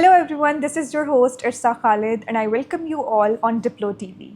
Hello everyone, this is your host Irsa Khalid and I welcome you all on DiploTV.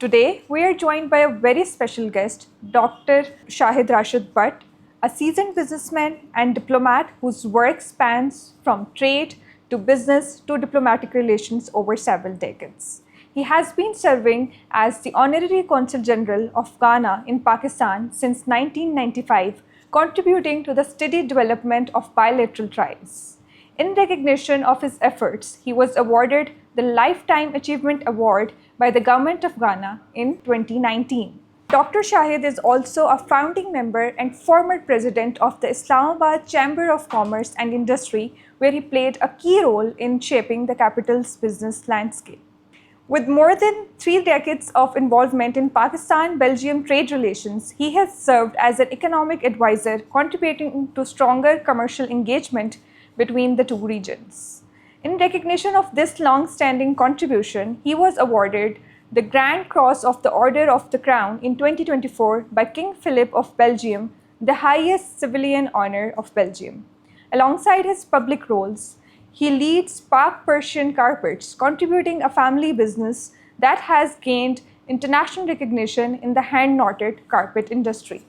Today we are joined by a very special guest, Dr. Shahid Butt, a seasoned businessman and diplomat whose work spans from trade to business to diplomatic relations over several decades. He has been serving as the Honorary Consul General of Ghana in Pakistan since 1995, contributing to the steady development of bilateral ties. In recognition of his efforts, he was awarded the Lifetime Achievement Award by the Government of Ghana in 2019. Dr. Shahid is also a founding member and former president of the Islamabad Chamber of Commerce and Industry, where he played a key role in shaping the capital's business landscape. With more than 3 decades of involvement in Pakistan-Belgium trade relations, he has served as an economic advisor, contributing to stronger commercial engagement between the two regions. In recognition of this long-standing contribution, he was awarded the Grand Cross of the Order of the Crown in 2024 by King Philip of Belgium, the highest civilian honor of Belgium. Alongside his public roles, he leads Park Persian Carpets, contributing a family business that has gained international recognition in the hand-knotted carpet industry.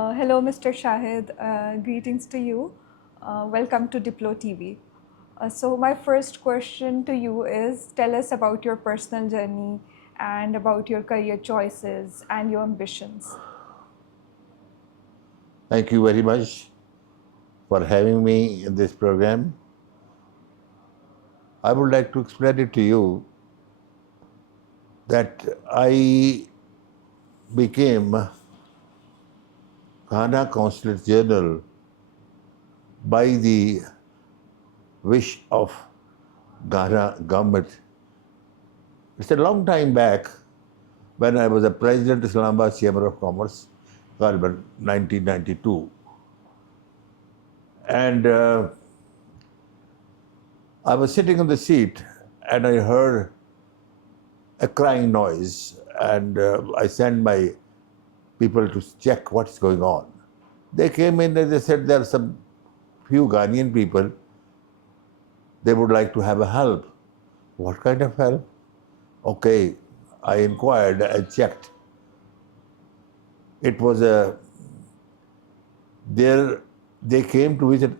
Hello, Mr. Shahid. Greetings to you. Welcome to DiploTV. So my first question to you is, tell us about your personal journey and about your career choices and your ambitions. Thank you very much for having me in this program. I would like to explain it to you that I became Ghana Consul General by the wish of Ghana government. It's a long time back when I was a president of Islamabad Chamber of Commerce, about 1992. And I was sitting on the seat and I heard a crying noise, and I sent my people to check what's going on. They came in and they said there are some few Ghanaian people, they would like to have a help. What kind of help? Okay, I inquired, I checked. It was they came to visit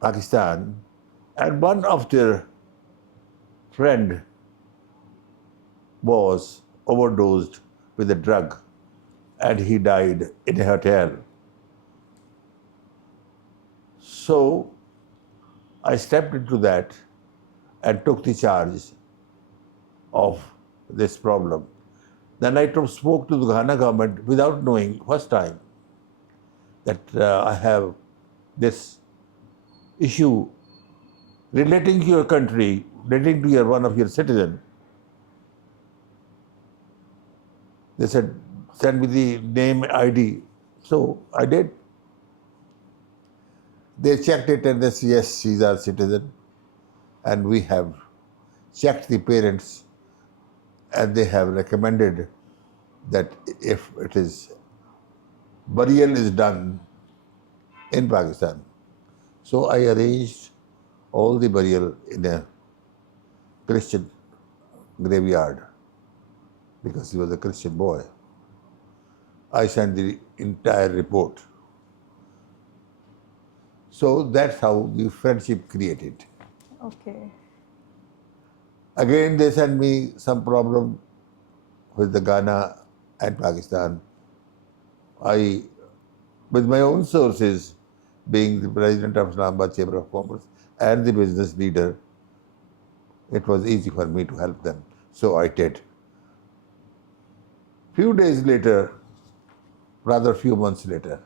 Pakistan, and one of their friend was overdosed with a drug and he died in a hotel. So I stepped into that and took the charge of this problem. Then I spoke to the Ghana government without knowing first time that I have this issue relating to your country, relating to one of your citizens. They said, send me the name, ID. So I did. They checked it and they said, yes, she's our citizen. And we have checked the parents and they have recommended that if burial is done in Pakistan. So I arranged all the burial in a Christian graveyard because he was a Christian boy. I sent the entire report. So that's how the friendship created. Okay. Again, they sent me some problem with the Ghana and Pakistan. I, with my own sources, being the president of Islamabad Chamber of Commerce and the business leader, it was easy for me to help them. So I did. Few days later, rather few months later,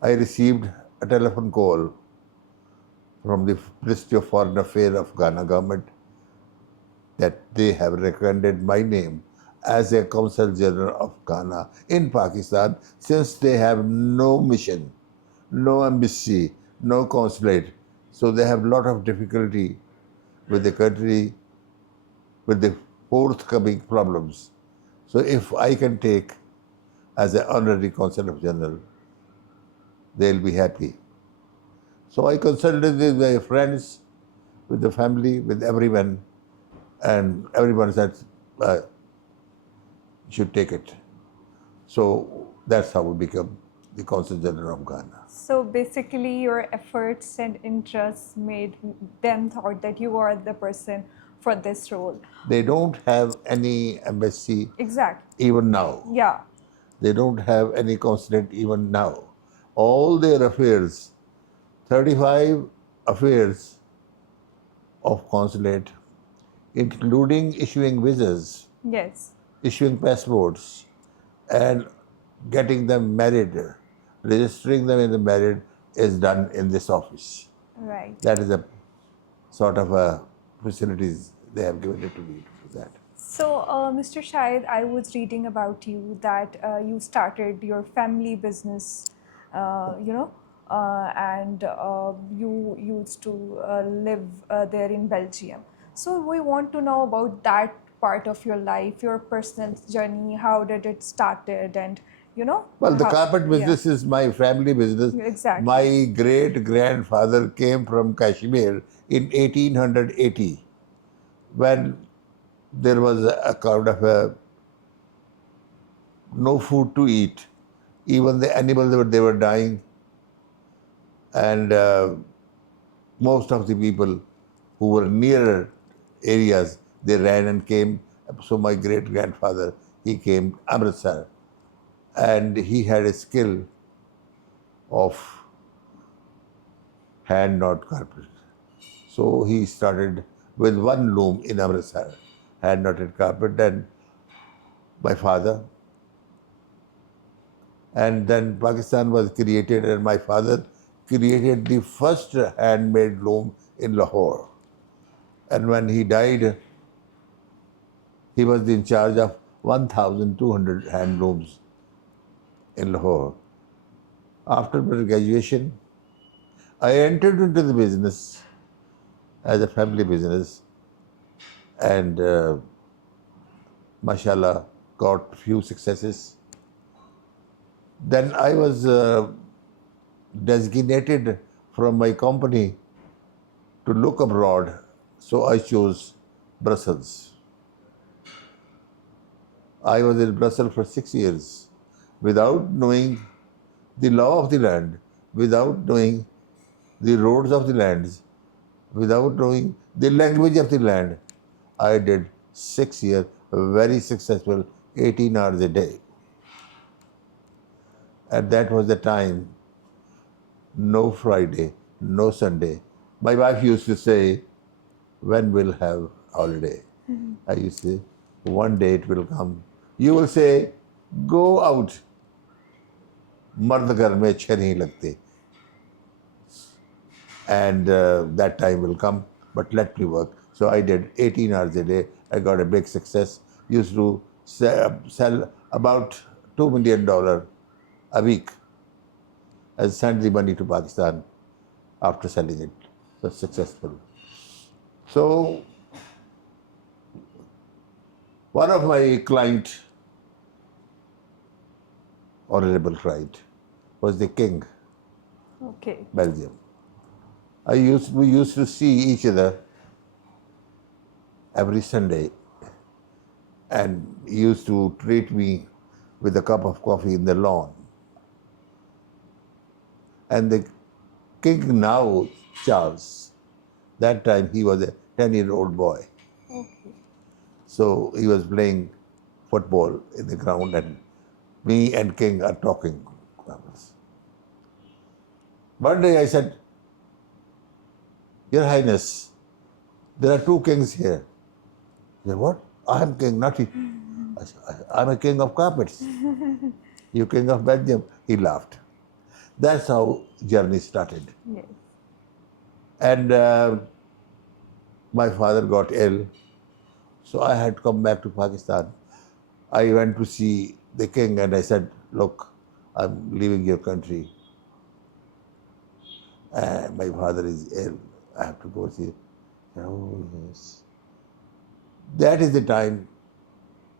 I received a telephone call from the Ministry of Foreign Affairs of Ghana government that they have recommended my name as a Consul General of Ghana in Pakistan, since they have no mission, no embassy, no consulate. So they have a lot of difficulty with the country, with the forthcoming problems. So if I can take as an Honorary Consul General, they'll be happy. So I consulted with my friends with the family, with everyone, and everyone said, you should take it. So that's how we became the Consul General of Ghana. So basically, your efforts and interests made them thought that you are the person for this role. They don't have any embassy Exactly. even now. Yeah. They don't have any consulate even now. All their affairs, 35 affairs of consulate, including issuing visas, Yes. issuing passports, and getting them married, registering them in the marriage is done in this office. Right. That is a sort of a facilities they have given it to me for that. So, Mr. Shahid, I was reading about you that you started your family business, and you used to live there in Belgium. So, we want to know about that part of your life, your personal journey. How did it started, and Well, the how, carpet business is my family business. Exactly. My great grandfather came from Kashmir in 1880 when there was a kind of a no food to eat. Even the animals they were dying, and most of the people who were nearer areas they ran and came. So my great grandfather he came Amritsar, and he had a skill of hand knot carpet. So he started with one loom in Amritsar, hand knotted carpet, and my father. And then Pakistan was created, and my father created the first handmade loom in Lahore. And when he died, he was in charge of 1,200 hand looms in Lahore. After my graduation, I entered into the business as a family business, and mashallah, got few successes. Then I was designated from my company to look abroad, so I chose Brussels. I was in Brussels for 6 years without knowing the law of the land, without knowing the roads of the lands, without knowing the language of the land. I did 6 years, very successful, 18 hours a day. And that was the time, no Friday, no Sunday. My wife used to say, when we'll have holiday? I used to say, one day it will come. You will say, go out. मर्द घर में अच्छे नहीं लगते. And that time will come, but let me work. So I did 18 hours a day. I got a big success. Used to sell about $2 million a week. I sent the money to Pakistan after selling it. So successful. So one of my client, honorable client, was the king, Okay. Belgium. We used to see each other every Sunday, and he used to treat me with a cup of coffee in the lawn. And the king now, Charles, that time he was a 10-year-old boy. Okay. So he was playing football in the ground, and me and king are talking. One day I said, Your Highness, there are two kings here. He said, what? I am king, not you. I said, I'm a king of carpets. You king of Belgium. He laughed. That's how journey started. Yes. And my father got ill, so I had to come back to Pakistan. I went to see the king and I said, look, I'm leaving your country. My father is ill. I have to go see. Oh, yes. That is the time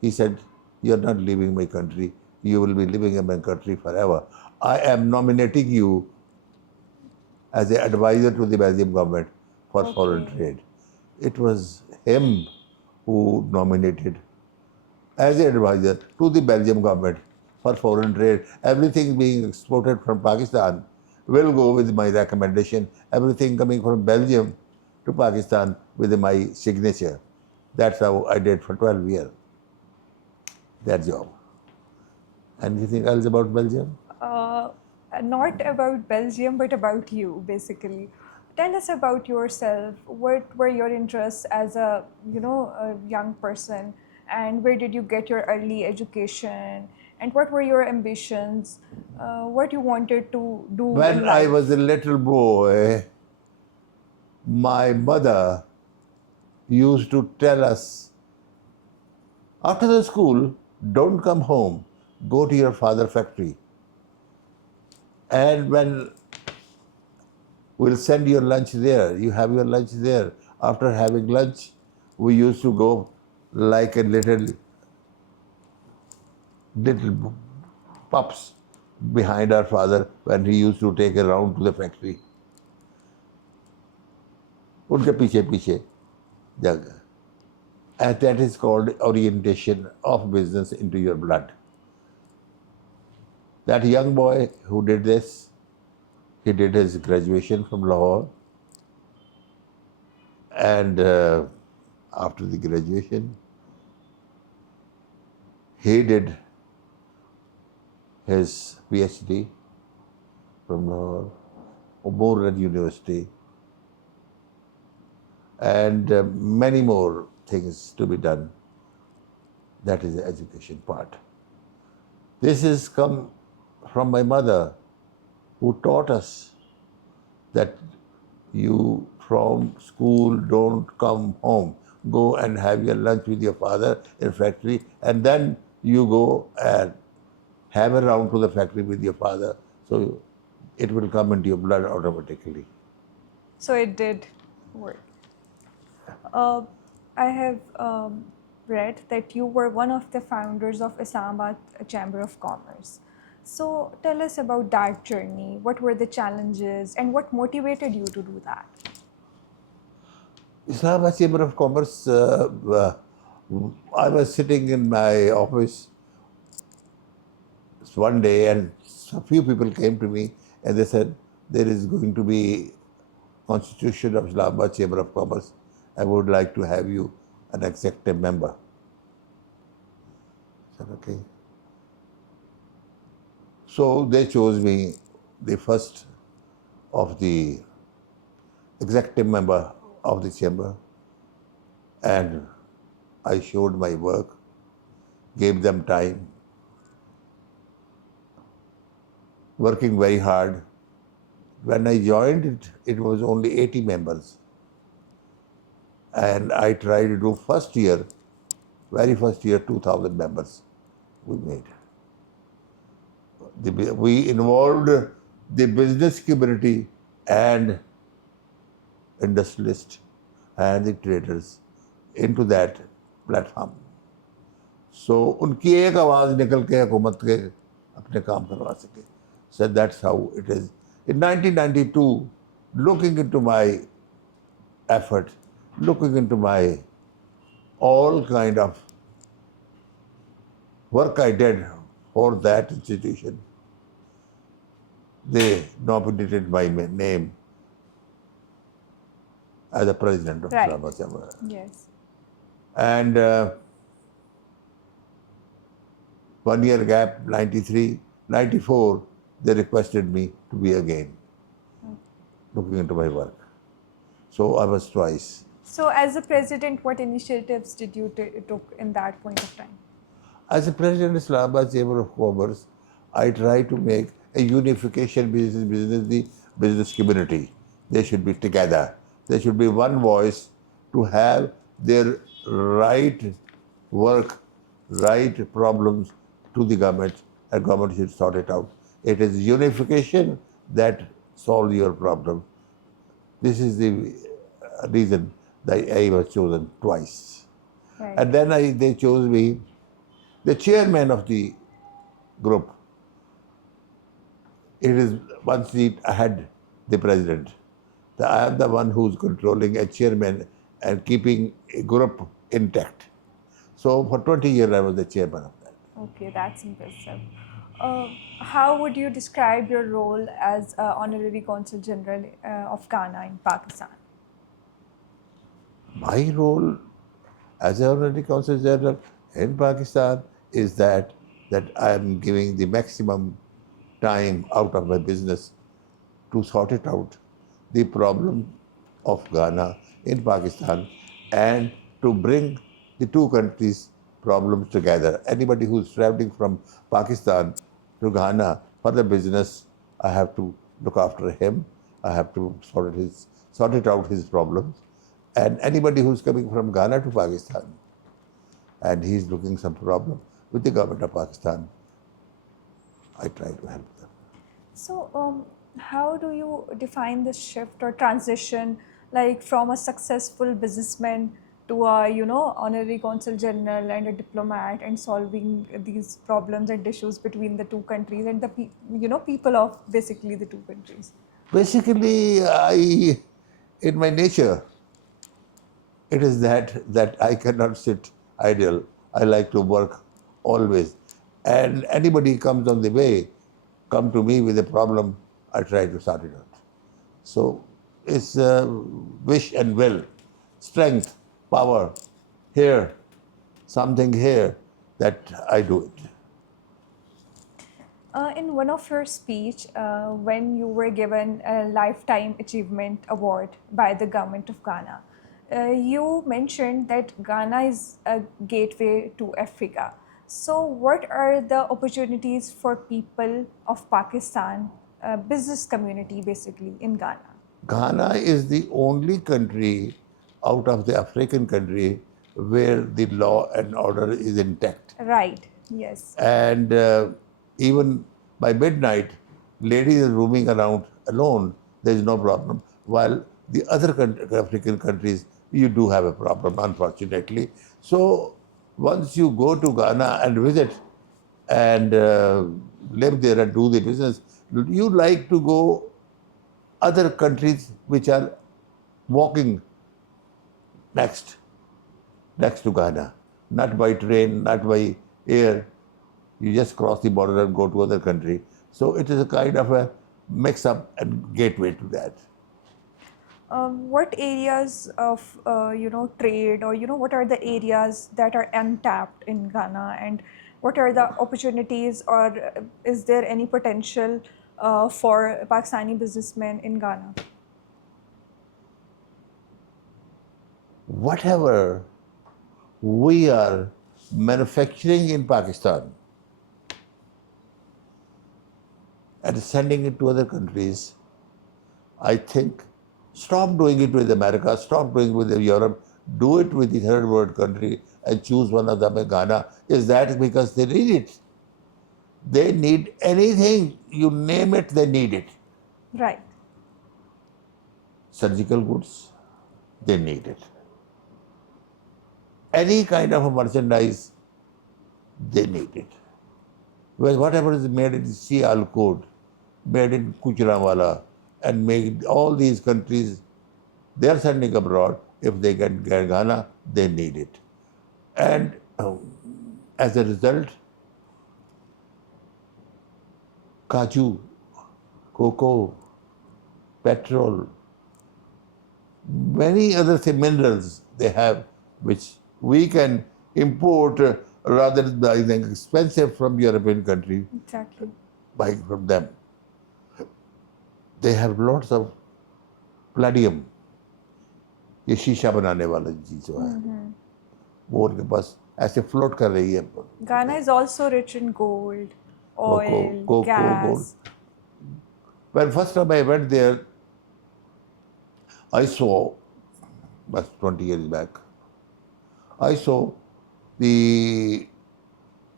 he said, you're not leaving my country. You will be living in my country forever. I am nominating you as an advisor to the Belgium government for foreign Okay. trade. It was him who nominated as an advisor to the Belgium government for foreign trade. Everything being exported from Pakistan will go with my recommendation. Everything coming from Belgium to Pakistan with my signature. That's how I did for 12 years, that job. Anything else about Belgium? Uh, Not about Belgium, but about you, basically. Tell us about yourself. What were your interests as a, a young person, and where did you get your early education? And what were your ambitions? What you wanted to do When in I was a life? little boy, my mother used to tell us, after the school, don't come home, go to your father's factory. And when we'll send your lunch there, you have your lunch there. After having lunch, we used to go like a little pups behind our father when he used to take a round to the factory. उनके पीछे पीछे जाकर. And that is called orientation of business into your blood. That young boy who did this, he did his graduation from Lahore, and after the graduation, he did his PhD from Lahore, Moorland University, and many more things to be done. That is the education part. This has come from my mother, who taught us that you from school don't come home. Go and have your lunch with your father in factory, and then you go and have a round to the factory with your father. So it will come into your blood automatically. So it did work. Uh, I have read that you were one of the founders of Islamabad Chamber of Commerce. So tell us about that journey. What were the challenges and what motivated you to do that? Islamabad Chamber of Commerce, I was sitting in my office one day, and a few people came to me and they said, there is going to be Constitution of Islamabad Chamber of Commerce. I would like to have you an executive member. I said, okay. So they chose me the first of the executive member of the chamber, and I showed my work, gave them time, working very hard. When I joined it, it was only 80 members. And I tried to do very first year, 2,000 members we made. We involved the business community and industrialists and the traders into that platform. So उनकी एक आवाज़ निकल के हुकूमत के अपने काम करवा सके. So that's how it is. In 1992, looking into my effort, looking into my all kind of work I did for that institution, they nominated my name as the president of Right. Islamabad Chamber. Yes. And 1 year gap, 93, 94, they requested me to be again looking into my work. So I was twice. So as a president, what initiatives did you took in that point of time? As a president of Islamabad Chamber of Commerce, I try to make a unification the business community. They should be together. There should be one voice to have their right work, right problems to the government, and government should sort it out. It is unification that solves your problem. This is the reason that I was chosen twice. Right. And then they chose me the chairman of the group. It is one seat ahead the president. I am the one who's controlling a chairman and keeping a group intact. So for 20 years, I was the chairman of that. Okay, that's impressive. Uh, how would you describe your role as Honorary Consul General of Ghana in Pakistan? My role as an Honorary Consul General in Pakistan is that I am giving the maximum time out of my business to sort it out, the problem of Ghana in Pakistan, and to bring the two countries' problems together. Anybody who's traveling from Pakistan to Ghana for the business, I have to look after him. I have to sort it out his problems. And anybody who's coming from Ghana to Pakistan and he's looking some problem with the government of Pakistan, I try to help them. So, how do you define this shift or transition, like from a successful businessman to a honorary consul general and a diplomat, and solving these problems and issues between the two countries and the people of basically the two countries? Basically, in my nature, it is that I cannot sit idle. I like to work always. And anybody comes on the way, come to me with a problem, I try to sort it out. So it's wish and will, strength, power, here, something here, that I do it. In one of your speech, when you were given a Lifetime Achievement Award by the government of Ghana, you mentioned that Ghana is a gateway to Africa. So, what are the opportunities for people of Pakistan, business community basically in Ghana? Ghana is the only country out of the African country where the law and order is intact. Right. Yes. And even by midnight, ladies are roaming around alone. There is no problem. While the other African countries, you do have a problem, unfortunately. So once you go to Ghana and visit and live there and do the business, you like to go other countries which are walking next to Ghana, not by train, not by air. You just cross the border and go to other country. So it is a kind of a mix-up and gateway to that. What areas of trade, or what are the areas that are untapped in Ghana, and what are the opportunities, or is there any potential for Pakistani businessmen in Ghana? Whatever we are manufacturing in Pakistan and sending it to other countries, I think stop doing it with America, stop doing it with Europe, do it with the third world country and choose one of them in Ghana. Is that because they need it? They need anything, you name it, they need it. Right. Surgical goods, they need it. Any kind of a merchandise, they need it. Well, whatever is made in Sial Code, made in Kuchrawala, and made all these countries, they are sending abroad. If they get Ghana, they need it. And as a result, kaju, cocoa, petrol, many other minerals they have, which we can import rather than expensive from European country, Exactly. buying from them. They have lots of palladium. ये शीशा बनाने वाला चीज जो है वो उनके पास ऐसे फ्लोट कर रही है. Ghana is also rich in gold, oil, Cocoa, gas. gold. When first time I went there, I saw, that's 20 years back, I saw the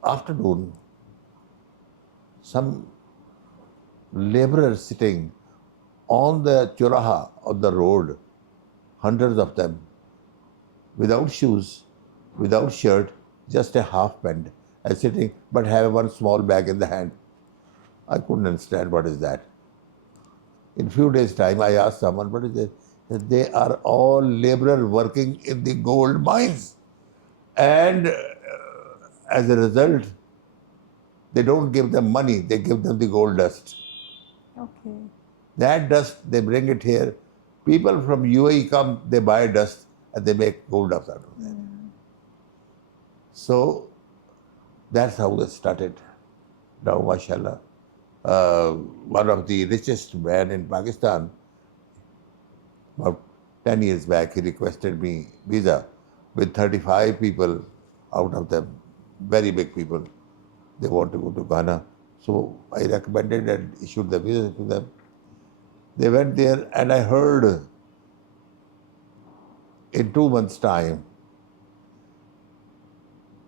afternoon some laborers sitting on the churaha of the road, hundreds of them, without shoes, without shirt, just a half pant, and sitting, but have one small bag in the hand. I couldn't understand what is that. In few days' time, I asked someone, what is it? They are all laborers working in the gold mines. And as a result, they don't give them money, they give them the gold dust. Okay. That dust, they bring it here. People from UAE come, they buy dust and they make gold dust out of that. So that's how they started. Now, mashallah, one of the richest men in Pakistan, about 10 years back, he requested me visa with 35 people, out of them, very big people. They want to go to Ghana. So I recommended and issued the visa to them. They went there and I heard in 2 months' time,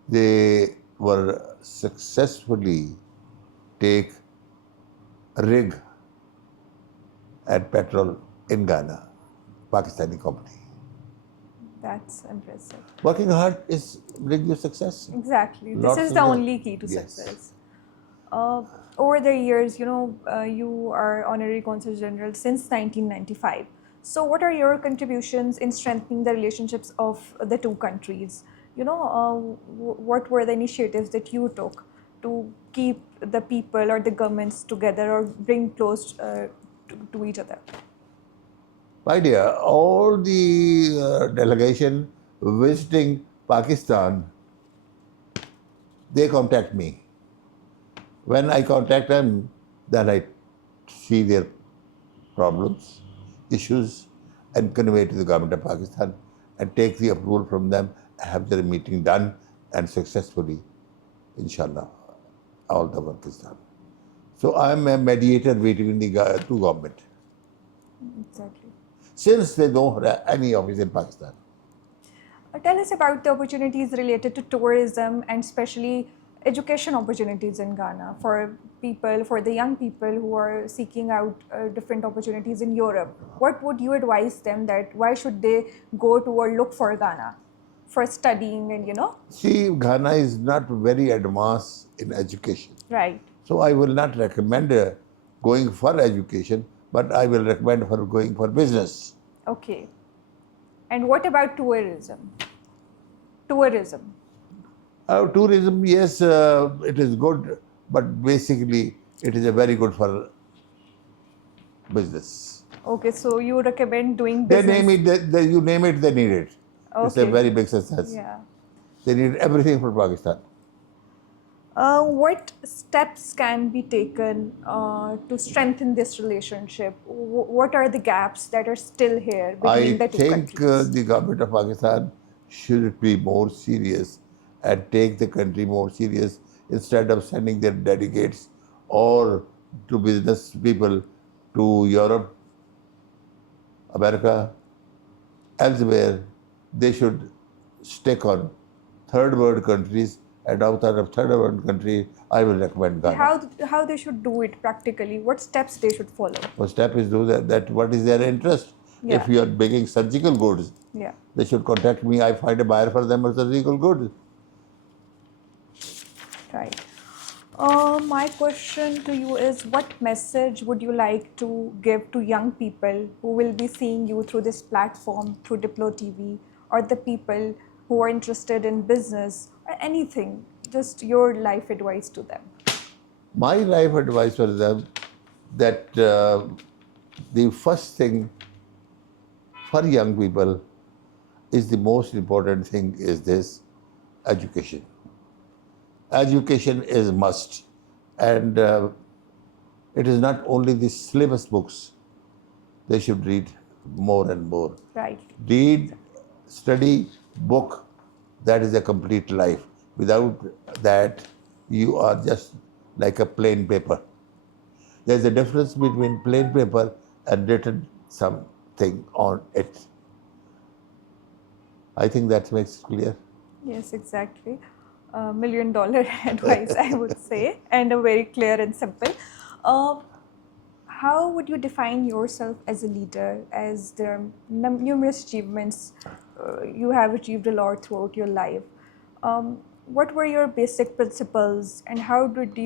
they were successfully take a rig and petrol in Ghana, Pakistani company. That's impressive. Working hard is bring you success. Exactly. This Lots is of the them. only key to Yes. success. Over the years, you are Honorary Consul General since 1995. So, what are your contributions in strengthening the relationships of the two countries? What were the initiatives that you took to keep the people or the governments together or bring close to each other? My dear, all the delegation visiting Pakistan, they contact me. When I contact them, then I see their problems, issues, and convey to the government of Pakistan and take the approval from them, have their meeting done, and successfully, inshallah, all the work is done. So I am a mediator between the two government, Exactly. since they don't have any office in Pakistan. Tell us about the opportunities related to tourism and especially education opportunities in Ghana for people, for the young people who are seeking out different opportunities in Europe. What would you advise them that why should they go to or look for Ghana for studying and See, Ghana is not very advanced in education. Right. So I will not recommend going for education, but I will recommend for going for business. Okay. And what about tourism? Tourism. Tourism, yes, it is good, but basically it is a very good for business. Okay, so you recommend doing They business. name it, you name it, they need it. It's a Okay. very big success. Yeah. They need everything for Pakistan. What steps can be taken to strengthen this relationship? What are the gaps that are still here between I the two think countries? the government of Pakistan should be more serious and take the country more serious instead of sending their delegates or to business people to Europe, America, elsewhere. They should stick on third world countries, and outside of third world country, I will recommend Ghana. How they should do it practically? What steps they should follow? First step is do that what is their interest. Yeah. If you are making surgical goods, Yeah. they should contact me. I find a buyer for them of surgical goods. Right. My question to you is what message would you like to give to young people who will be seeing you through this platform, through DiploTV, or the people who are interested in business or anything? Just your life advice to them. My life advice for them that the first thing for young people is the most important thing is this education. Education is must, and it is not only the syllabus books. They should read more and more. Right. Read, study, book. That is a complete life. Without that, you are just like a plain paper. There's a difference between plain paper and written something on it. I think that makes it clear. Yes, exactly. $1 million advice, I would say, and a very clear and simple. How would you define yourself as a leader, as there are numerous achievements you have achieved a lot throughout your life? What were your basic principles and how did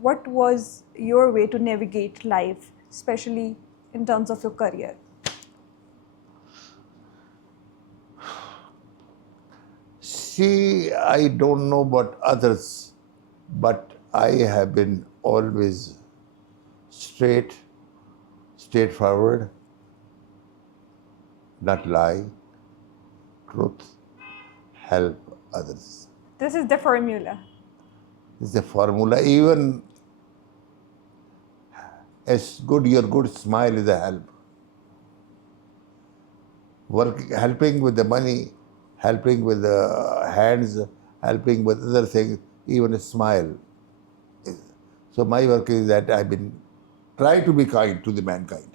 what was your way to navigate life especially in terms of your career? See, I don't know about others, but I have been always straightforward, not lie, truth, help others. This is the formula. It's a formula. Even as good, your good smile is a help. Helping with the money, helping with the hands, helping with other things, even a smile. So my work is that I've been trying to be kind to the mankind.